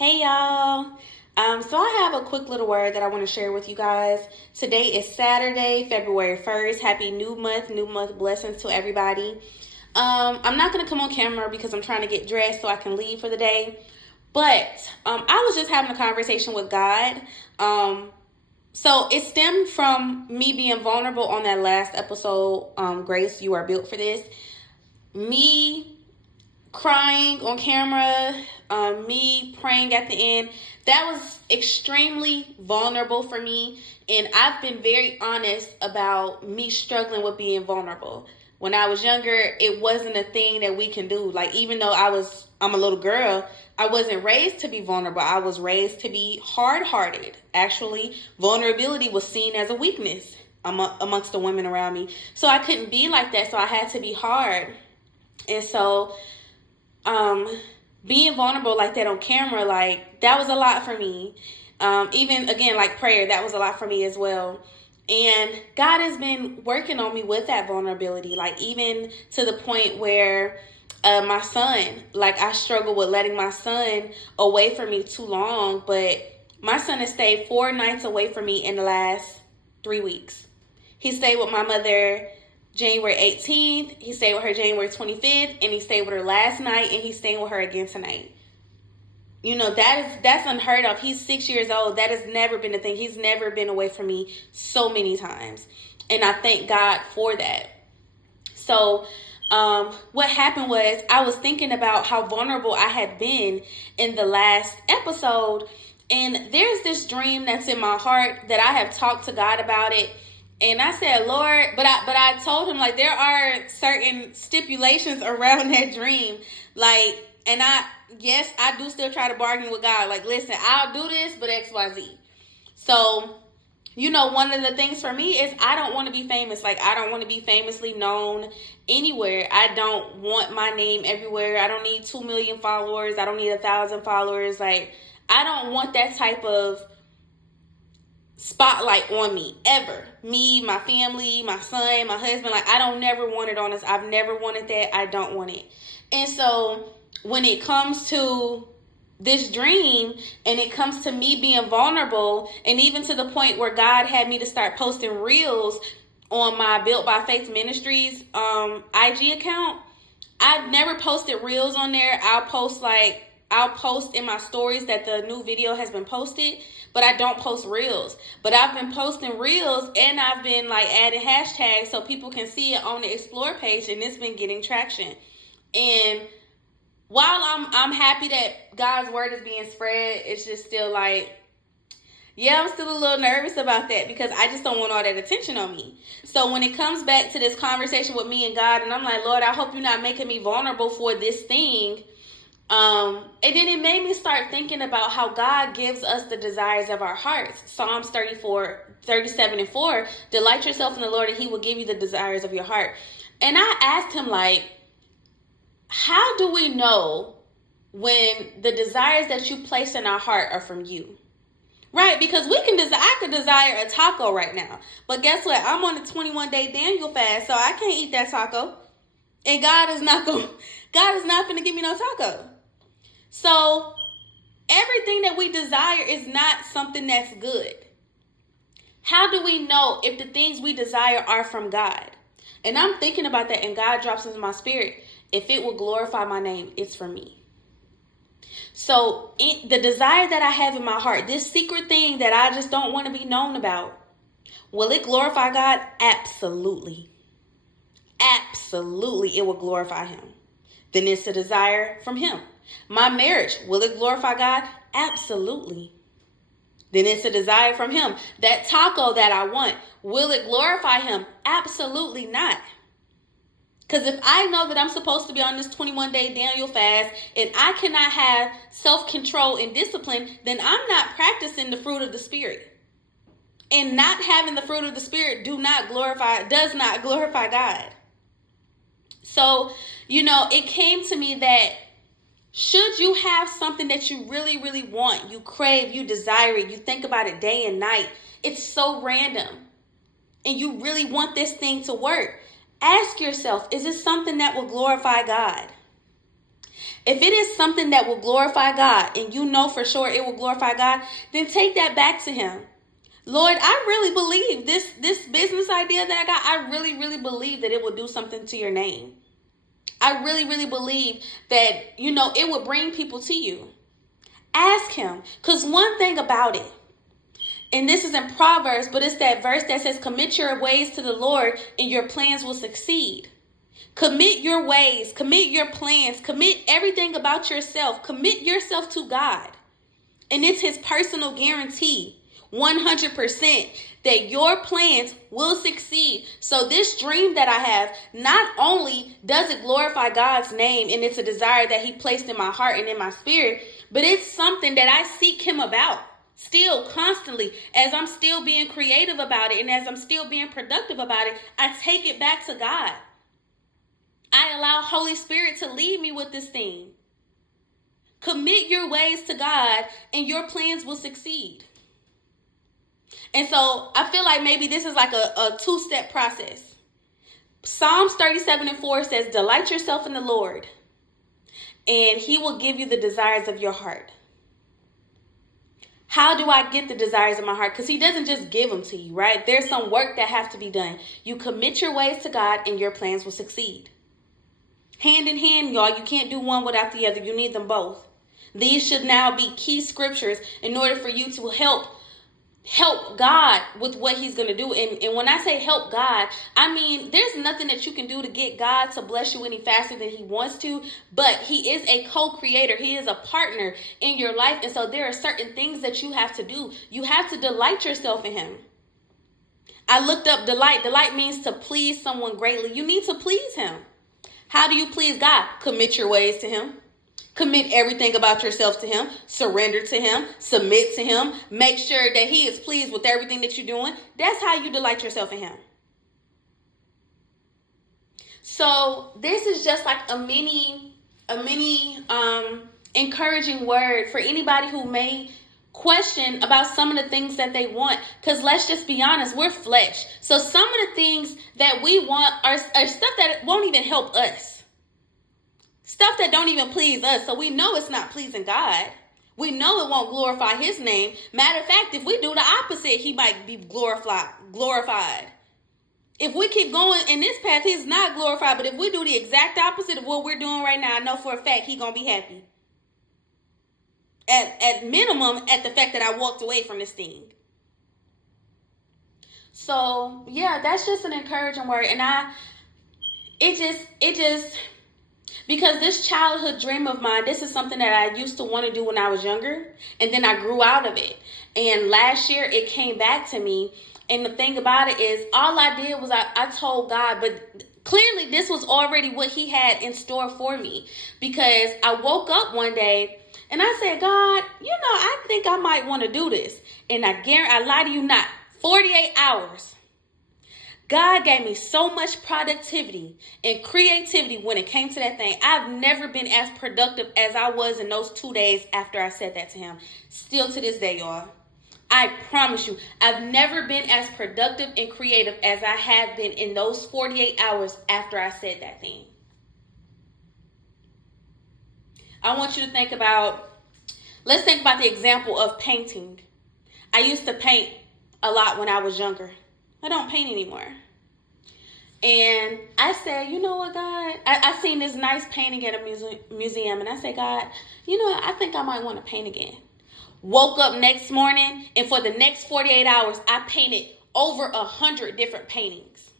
Hey y'all. So I have a quick little word that I want to share with you guys. Today is Saturday, February 1st. Happy new month blessings to everybody. I'm not going to come on camera because I'm trying to get dressed so I can leave for the day. But I was just having a conversation with God. So it stemmed from me being vulnerable on that last episode, Grace, You Are Built for This. Me crying on camera, me praying at the end, that was extremely vulnerable for me. And I've been very honest about me struggling with being vulnerable. When I was younger, it wasn't a thing that we can do. Like, even though I'm a little girl, I wasn't raised to be vulnerable. I was raised to be hard-hearted. Actually, vulnerability was seen as a weakness amongst the women around me. So I couldn't be like that. So I had to be hard. And so being vulnerable like that on camera, like, that was a lot for me. Even again, like prayer, that was a lot for me as well. And God has been working on me with that vulnerability, like even to the point where my son, like, I struggle with letting my son away from me too long, but my son has stayed 4 nights away from me in the last 3 weeks. He stayed with my mother January 18th, he stayed with her January 25th, and he stayed with her last night, and he's staying with her again tonight. You know, that's unheard of. He's 6 years old. That has never been a thing. He's never been away from me so many times. And I thank God for that. So what happened was, I was thinking about how vulnerable I had been in the last episode. And there's this dream that's in my heart that I have talked to God about it. And I said, Lord, but I told him, like, there are certain stipulations around that dream. Like, and yes, I do still try to bargain with God. Like, listen, I'll do this, but XYZ. So, you know, one of the things for me is I don't want to be famous. Like, I don't want to be famously known anywhere. I don't want my name everywhere. I don't need 2 million followers. I don't need 1,000 followers. Like, I don't want that type of spotlight on me ever. Me, my family, my son, my husband. Like, I don't never want it on us. I've never wanted that. I don't want it. And so when it comes to this dream, and it comes to me being vulnerable, and even to the point where God had me to start posting reels on my Built by Faith Ministries IG account, I've never posted reels on there. I'll post in my stories that the new video has been posted, but I don't post reels. But I've been posting reels, and I've been like adding hashtags so people can see it on the Explore page, and it's been getting traction. And while I'm happy that God's word is being spread, it's just still like, yeah, I'm still a little nervous about that, because I just don't want all that attention on me. So when it comes back to this conversation with me and God, and I'm like, Lord, I hope you're not making me vulnerable for this thing. And then it made me start thinking about how God gives us the desires of our hearts. Psalms 37:4, delight yourself in the Lord, and he will give you the desires of your heart. And I asked him, like, how do we know when the desires that you place in our heart are from you? Right? Because I could desire a taco right now. But guess what? I'm on a 21-day Daniel fast, so I can't eat that taco. And God is not going to give me no taco. So everything that we desire is not something that's good. How do we know if the things we desire are from God? And I'm thinking about that, and God drops into my spirit, if it will glorify my name, it's for me. So the desire that I have in my heart, this secret thing that I just don't want to be known about, will it glorify God? Absolutely. Absolutely, it will glorify him. Then it's a desire from him. My marriage, will it glorify God? Absolutely. Then it's a desire from him. That taco that I want, will it glorify him? Absolutely not. Because if I know that I'm supposed to be on this 21-day Daniel fast, and I cannot have self-control and discipline, then I'm not practicing the fruit of the Spirit. And not having the fruit of the Spirit does not glorify God. So, you know, it came to me that should you have something that you really, really want, you crave, you desire it, you think about it day and night, it's so random, and you really want this thing to work, ask yourself, is it something that will glorify God? If it is something that will glorify God, and you know for sure it will glorify God, then take that back to him. Lord, I really believe this business idea that I got, I really, really believe that it will do something to your name. I really, really believe that, it will bring people to you. Ask him. Because one thing about it, and this is in Proverbs, but it's that verse that says, commit your ways to the Lord and your plans will succeed. Commit your ways, commit your plans, commit everything about yourself. Commit yourself to God. And it's his personal guarantee, 100%, that your plans will succeed. So this dream that I have, not only does it glorify God's name, and it's a desire that he placed in my heart and in my spirit, but it's something that I seek him about still constantly. As I'm still being creative about it and as I'm still being productive about it, I take it back to God. I allow Holy Spirit to lead me with this thing. Commit your ways to God and your plans will succeed. And so I feel like maybe this is like a two-step process. Psalms 37:4 says, delight yourself in the Lord, and he will give you the desires of your heart. How do I get the desires of my heart? Because he doesn't just give them to you, right? There's some work that has to be done. You commit your ways to God and your plans will succeed. Hand in hand, y'all. You can't do one without the other. You need them both. These should now be key scriptures in order for you to help God with what he's going to do. And when I say help God, I mean, there's nothing that you can do to get God to bless you any faster than he wants to, but he is a co-creator. He is a partner in your life. And so there are certain things that you have to do. You have to delight yourself in him. I looked up delight. Delight means to please someone greatly. You need to please him. How do you please God? Commit your ways to him. Commit everything about yourself to him. Surrender to him. Submit to him. Make sure that he is pleased with everything that you're doing. That's how you delight yourself in him. So this is just like a mini encouraging word for anybody who may question about some of the things that they want. Because let's just be honest, we're flesh. So some of the things that we want are stuff that won't even help us. Stuff that don't even please us. So we know it's not pleasing God. We know it won't glorify his name. Matter of fact, if we do the opposite, he might be glorified. If we keep going in this path, he's not glorified. But if we do the exact opposite of what we're doing right now, I know for a fact he's going to be happy. At minimum, at the fact that I walked away from this thing. So, yeah, that's just an encouraging word. And it just, because this childhood dream of mine, this is something that I used to want to do when I was younger. And then I grew out of it. And last year, it came back to me. And the thing about it is, all I did was I told God, but clearly this was already what he had in store for me. Because I woke up one day and I said, God, I think I might want to do this. And I lie to you not, 48 hours. God gave me so much productivity and creativity when it came to that thing. I've never been as productive as I was in those 2 days after I said that to him. Still to this day, y'all. I promise you, I've never been as productive and creative as I have been in those 48 hours after I said that thing. I want you to let's think about the example of painting. I used to paint a lot when I was younger. I don't paint anymore. And I said, you know what, God? I seen this nice painting at a museum. And I said, God, I think I might want to paint again. Woke up next morning, and for the next 48 hours, I painted over 100 different paintings.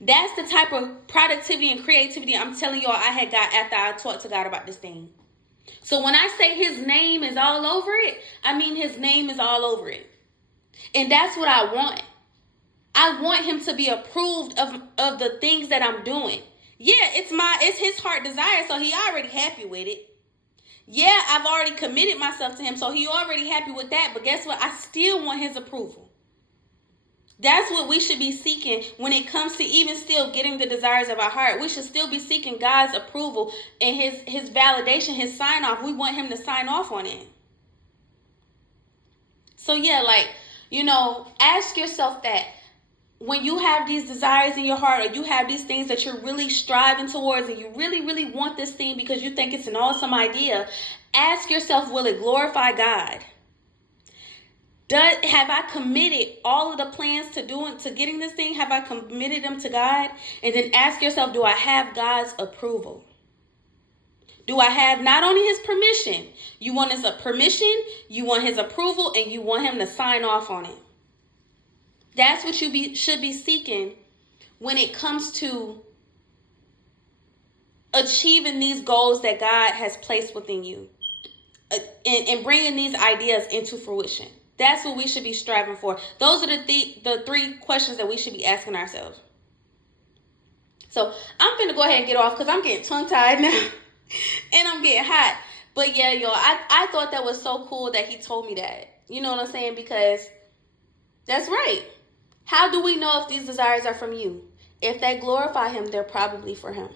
That's the type of productivity and creativity I'm telling y'all I had got after I talked to God about this thing. So when I say his name is all over it, I mean his name is all over it. And that's what I want. I want him to be approved of the things that I'm doing. Yeah, it's his heart desire, so he already happy with it. Yeah, I've already committed myself to him, so he already happy with that. But guess what? I still want his approval. That's what we should be seeking when it comes to even still getting the desires of our heart. We should still be seeking God's approval and his validation, his sign off. We want him to sign off on it. So yeah, ask yourself that. when you have these desires in your heart, or you have these things that you're really striving towards, and you really, really want this thing because you think it's an awesome idea, ask yourself, will it glorify God? Have I committed all of the plans to getting this thing? Have I committed them to God? And then ask yourself, do I have God's approval? Do I have not only his permission? You want his permission, you want his approval, and you want him to sign off on it. That's what you should be seeking when it comes to achieving these goals that God has placed within you, and bringing these ideas into fruition. That's what we should be striving for. Those are the three questions that we should be asking ourselves. So I'm going to go ahead and get off because I'm getting tongue-tied now and I'm getting hot. But yeah, y'all, I thought that was so cool that he told me that. You know what I'm saying? Because that's right. How do we know if these desires are from you? If they glorify him, they're probably for him.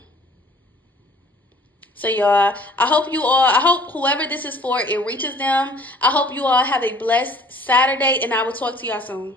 So y'all, I hope whoever this is for, it reaches them. I hope you all have a blessed Saturday, and I will talk to y'all soon.